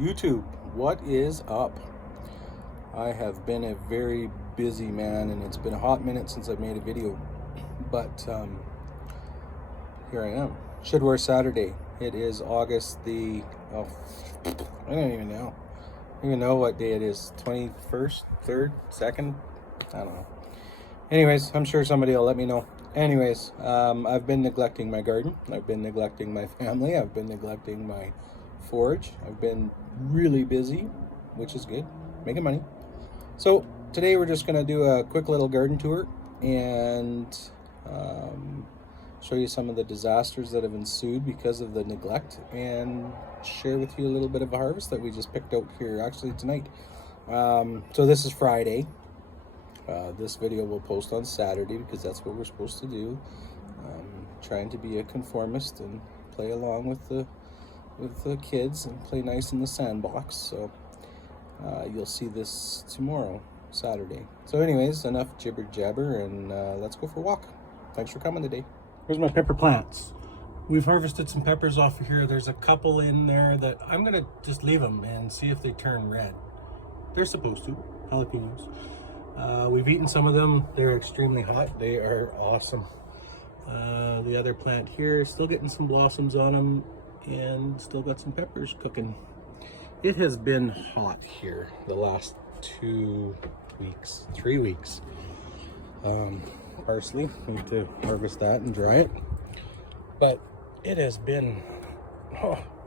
YouTube, what is up? I have been a very busy man, and it's been a hot minute since I've made a video, but here I am. Shouldwear Saturday. It is August the, I don't even know. I don't even know what day it is. 21st, 3rd, 2nd? I don't know. Anyways, I'm sure somebody will let me know. Anyways, I've been neglecting my garden. I've been neglecting my family. I've been neglecting my forage. I've been really busy, which is good, making money. So today we're just going to do a quick little garden tour and show you some of the disasters that have ensued because of the neglect, and share with you a little bit of a harvest that we just picked out here actually tonight. So this is Friday. This video will post on Saturday because that's what we're supposed to do. Trying to be a conformist and play along with the kids and play nice in the sandbox. So you'll see this tomorrow, Saturday. So anyways, enough jibber jabber, and let's go for a walk. Thanks for coming today. Here's my pepper plants. We've harvested some peppers off of here. There's a couple in there that I'm gonna just leave them and see if they turn red. They're supposed to, jalapenos. We've eaten some of them. They're extremely hot. They are awesome. The other plant here, still getting some blossoms on them, and still got some peppers cooking. It has been hot here the last 2 weeks, 3 weeks. Parsley, need to harvest that and dry it. But it has been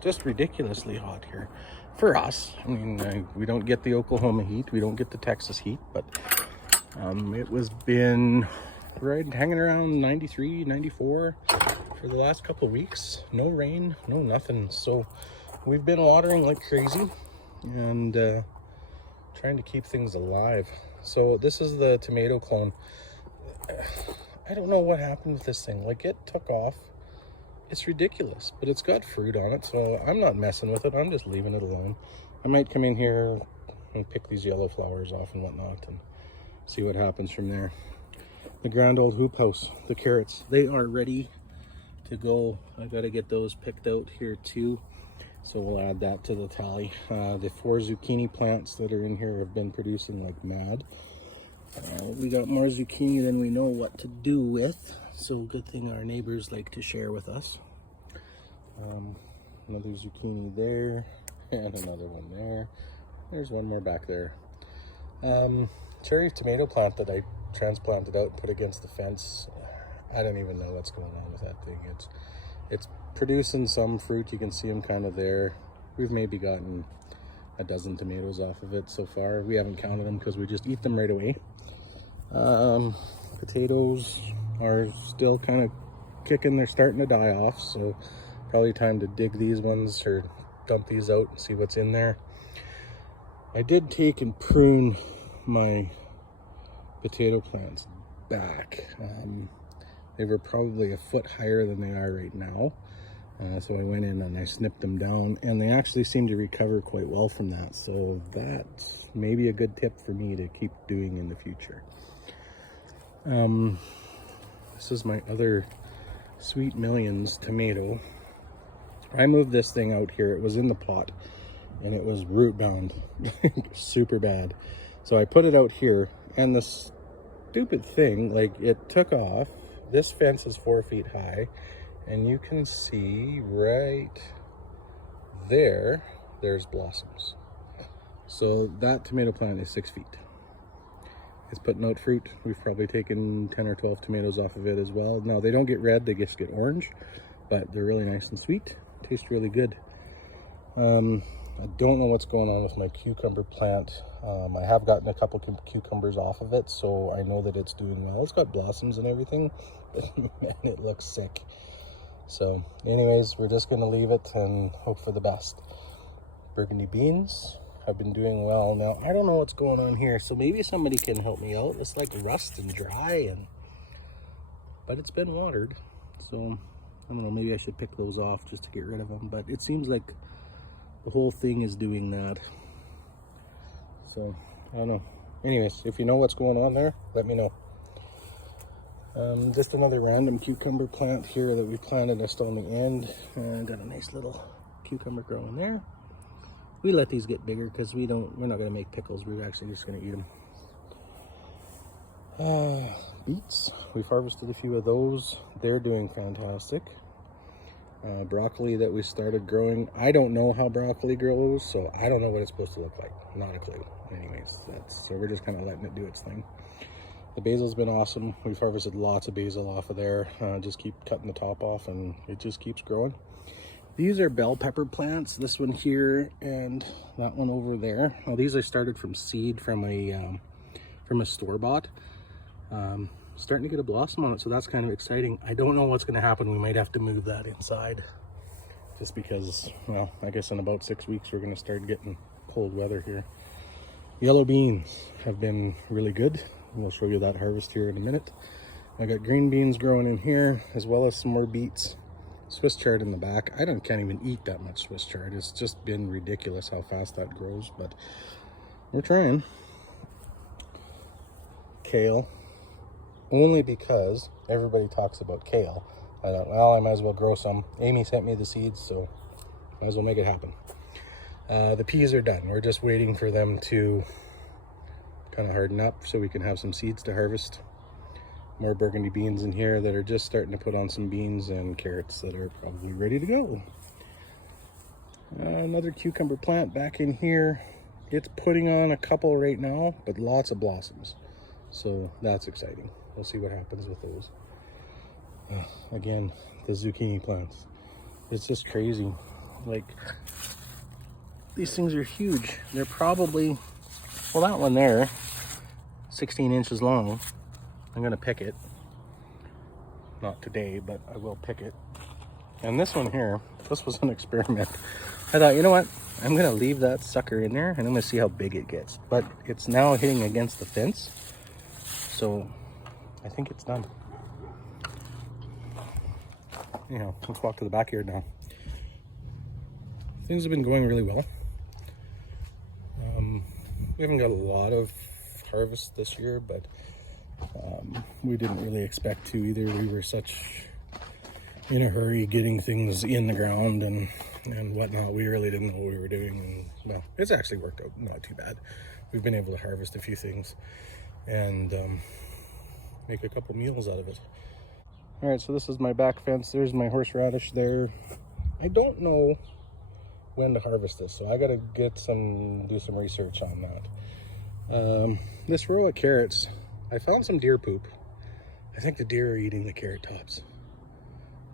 just ridiculously hot here for us. I mean, we don't get the Oklahoma heat, we don't get the Texas heat, but it was been right hanging around 93, 94 for the last couple of weeks. No rain, no nothing. So we've been watering like crazy and trying to keep things alive. So this is the tomato clone. I don't know what happened with this thing. Like, it took off. It's ridiculous, but it's got fruit on it, so I'm not messing with it. I'm just leaving it alone. I might come in here and pick these yellow flowers off and whatnot and see what happens from there. The grand old hoop house, the carrots, they are ready to go. I got to get those picked out here too, so we'll add that to the tally. The 4 zucchini plants that are in here have been producing like mad. We got more zucchini than we know what to do with, so good thing our neighbors like to share with us. Another zucchini there, and another one there. There's one more back there. Cherry tomato plant that I transplanted out and put against the fence. I don't even know what's going on with that thing. It's producing some fruit. You can see them kind of there. We've maybe gotten a dozen tomatoes off of it so far. We haven't counted them because we just eat them right away. Potatoes are still kind of kicking. They're starting to die off, so probably time to dig these ones or dump these out and see what's in there. I did take and prune my potato plants back. They were probably a foot higher than they are right now. So I went in and I snipped them down, and they actually seem to recover quite well from that. So that's maybe a good tip for me to keep doing in the future. This is my other Sweet Millions tomato. I moved this thing out here. It was in the pot and it was root bound. Super bad. So I put it out here, and this stupid thing, like, it took off. This fence is 4 feet high, and you can see right there, there's blossoms. So that tomato plant is 6 feet. It's putting out fruit. We've probably taken 10 or 12 tomatoes off of it as well. Now, they don't get red, they just get orange, but they're really nice and sweet. Taste really good. I don't know what's going on with my cucumber plant. I have gotten a couple cucumbers off of it, so I know that it's doing well. It's got blossoms and everything, but man, it looks sick. So anyways, we're just gonna leave it and hope for the best. Burgundy beans have been doing well. Now, I don't know what's going on here, so maybe somebody can help me out. It's like rust and dry, but it's been watered, so I don't know, maybe I should pick those off just to get rid of them, but it seems like the whole thing is doing that. So I don't know. Anyways, if you know what's going on there, let me know. Just another random cucumber plant here that we planted just on the end. Got a nice little cucumber growing there. We let these get bigger because we're not going to make pickles. We're actually just going to eat them. Beets. We've harvested a few of those. They're doing fantastic. Broccoli that we started growing. I don't know how broccoli grows, so I don't know what it's supposed to look like. Not a clue. Anyways, so we're just kind of letting it do its thing. The basil's been awesome. We've harvested lots of basil off of there. Just keep cutting the top off and it just keeps growing. These are bell pepper plants. This one here and that one over there. Now these I started from seed from a store-bought. Starting to get a blossom on it, so that's kind of exciting. I don't know what's going to happen. We might have to move that inside just because, well, I guess in about 6 weeks we're going to start getting cold weather here. Yellow beans have been really good. We'll show you that harvest here in a minute. I got green beans growing in here as well as some more beets. Swiss chard in the back. I can't even eat that much Swiss chard. It's just been ridiculous how fast that grows, but we're trying. Kale. Only because everybody talks about kale. I thought, well, I might as well grow some. Amy sent me the seeds, so might as well make it happen. The peas are done. We're just waiting for them to kind of harden up so we can have some seeds to harvest. More burgundy beans in here that are just starting to put on some beans, and carrots that are probably ready to go. Another cucumber plant back in here. It's putting on a couple right now, but lots of blossoms. So that's exciting. We'll see what happens with those. Again, the zucchini plants. It's just crazy. Like, these things are huge. They're probably, well, that one there, 16 inches long. I'm gonna pick it. Not today, but I will pick it. And this one here, this was an experiment. I thought, you know what? I'm gonna leave that sucker in there and I'm gonna see how big it gets. But it's now hitting against the fence. So I think it's done. Anyhow, let's walk to the backyard now. Things have been going really well. We haven't got a lot of harvest this year, but we didn't really expect to either. We were such in a hurry getting things in the ground and whatnot. We really didn't know what we were doing. And, well, it's actually worked out not too bad. We've been able to harvest a few things and make a couple meals out of it. All right, so this is my back fence. There's my horseradish there. I don't know when to harvest this, so I gotta do some research on that. This row of carrots, I found some deer poop. I think the deer are eating the carrot tops,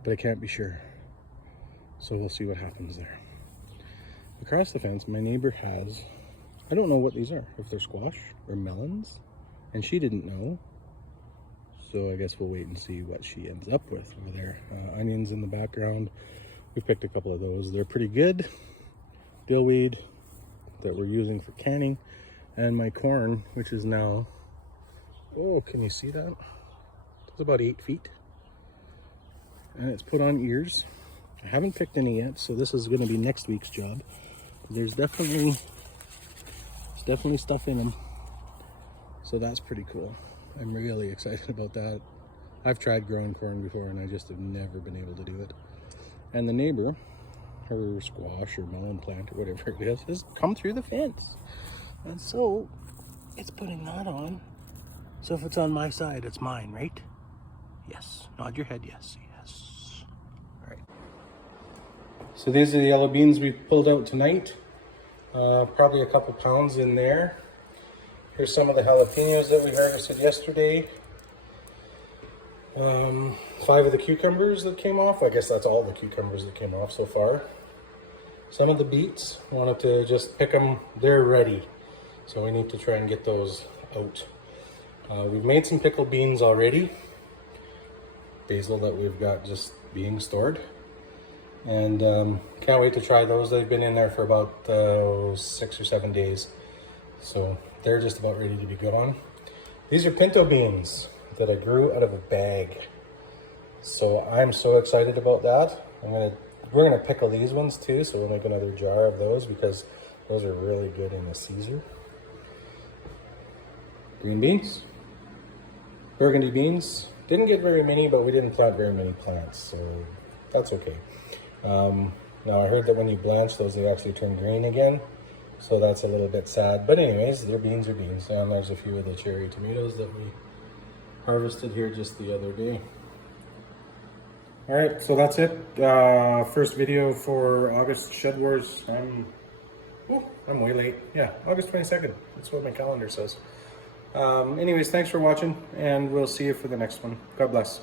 but I can't be sure. So we'll see what happens there. Across the fence, my neighbor has, I don't know what these are, if they're squash or melons, and she didn't know. So I guess we'll wait and see what she ends up with over there. Onions in the background. We picked a couple of those. They're pretty good. Dillweed that we're using for canning. And my corn, which is now, oh, can you see that? It's about 8 feet. And it's put on ears. I haven't picked any yet, so this is going to be next week's job. There's definitely stuff in them. So that's pretty cool. I'm really excited about that. I've tried growing corn before and I just have never been able to do it. And the neighbor, her squash or melon plant or whatever it is, has come through the fence. And so it's putting that on. So if it's on my side, it's mine, right? Yes. Nod your head, yes. Yes. All right. So these are the yellow beans we pulled out tonight. Probably a couple pounds in there. Here's some of the jalapenos that we harvested yesterday. 5 of the cucumbers that came off. I guess that's all the cucumbers that came off so far. Some of the beets, wanted to just pick them. They're ready. So we need to try and get those out. We've made some pickled beans already. Basil that we've got just being stored. And can't wait to try those. They've been in there for about 6 or 7 days. So they're just about ready to be gone. These are pinto beans that I grew out of a bag. So I'm so excited about that. We're gonna pickle these ones too, so we'll make another jar of those because those are really good in the Caesar. Green beans, burgundy beans. Didn't get very many, but we didn't plant very many plants, so that's okay. Now I heard that when you blanch those, they actually turn green again. So that's a little bit sad. But anyways, they're beans are beans. And there's a few of the cherry tomatoes that we harvested here just the other day. All right, so that's it. First video for August Shed Wars. I'm way late. Yeah, August 22nd. That's what my calendar says. Anyways, thanks for watching, and we'll see you for the next one. God bless.